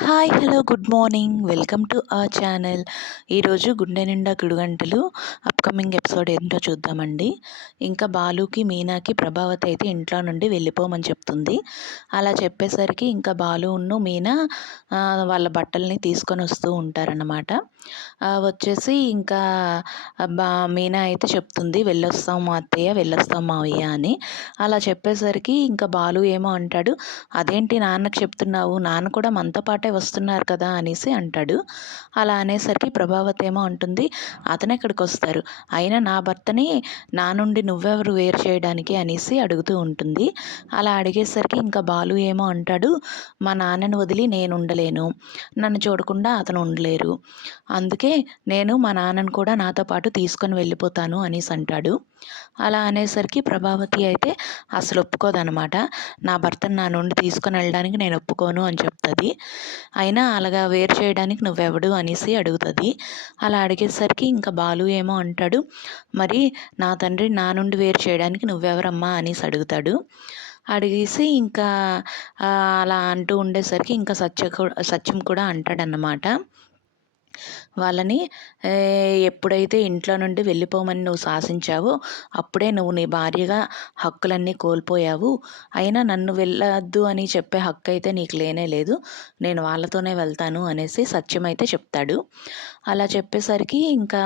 Hi hello good morning welcome to ఆ channel ఈరోజు గుండె నిండా గుడిగంటలు అప్కమింగ్ ఎపిసోడ్ ఏంటో చూద్దామండి. ఇంకా బాలుకి మీనాకి ప్రభావతి అయితే ఇంట్లో నుండి వెళ్ళిపోమని చెప్తుంది. అలా చెప్పేసరికి ఇంకా బాలును మీనా వాళ్ళ బట్టల్ని తీసుకొని వస్తూ ఉంటారన్నమాట. వచ్చేసి ఇంకా బా మీనా అయితే చెప్తుంది వెళ్ళొస్తాం మా అత్తయ్య వెళ్ళొస్తాం మావయ్య అని. అలా చెప్పేసరికి ఇంకా బాలు ఏమో అంటాడు అదేంటి నాన్నకు చెప్తున్నావు? నాన్న కూడా మనతో పాటే వస్తున్నారు కదా అనేసి అంటాడు. అలా అనేసరికి ప్రభావతి ఏమో అంటుంది అతను ఎక్కడికి వస్తారు అయినా నా భర్తని నా నుండి నువ్వెవరు వేరు చేయడానికి అనేసి అడుగుతూ ఉంటుంది. అలా అడిగేసరికి ఇంకా బాలు ఏమో అంటాడు మా నాన్నని వదిలి నేను ఉండలేను నన్ను చూడకుండా అతను ఉండలేరు. అందుకే నేను మా నాన్నను కూడా నాతో పాటు తీసుకొని వెళ్ళిపోతాను అనేసి అంటాడు. అలా అనేసరికి ప్రభావతి అయితే అసలు ఒప్పుకోదనమాట నా భర్తను నా నుండి తీసుకొని వెళ్ళడానికి నేను ఒప్పుకోను అని చెప్తుంది. అయినా అలాగా వేరు చేయడానికి నువ్వెవడు అనేసి అడుగుతుంది. అలా అడిగేసరికి ఇంకా బాలు ఏమో అంటాడు మరి నా తండ్రి నా నుండి వేరు చేయడానికి నువ్వెవరమ్మా? అనేసి అడుగుతాడు. అడిగేసి ఇంకా అలా అంటూ ఉండేసరికి ఇంకా సత్య సత్యం కూడా అంటాడన్నమాట. వాళ్ళని ఎప్పుడైతే ఇంట్లో నుండి వెళ్ళిపోమని నువ్వు శాసించావో అప్పుడే నువ్వు నీ భార్యగా హక్కులన్నీ కోల్పోయావు. అయినా నన్ను వెళ్ళొద్దు అని చెప్పే హక్కు అయితే నీకు లేనే లేదు. నేను వాళ్ళతోనే వెళ్తాను అనేసి సత్యం అయితే చెప్తాడు. అలా చెప్పేసరికి ఇంకా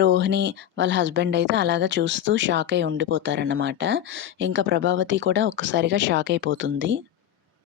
రోహిణి వాళ్ళ హస్బెండ్ అయితే అలాగా చూస్తూ షాక్ అయి ఉండిపోతారన్నమాట. ఇంకా ప్రభావతి కూడా ఒక్కసారిగా షాక్ అయిపోతుంది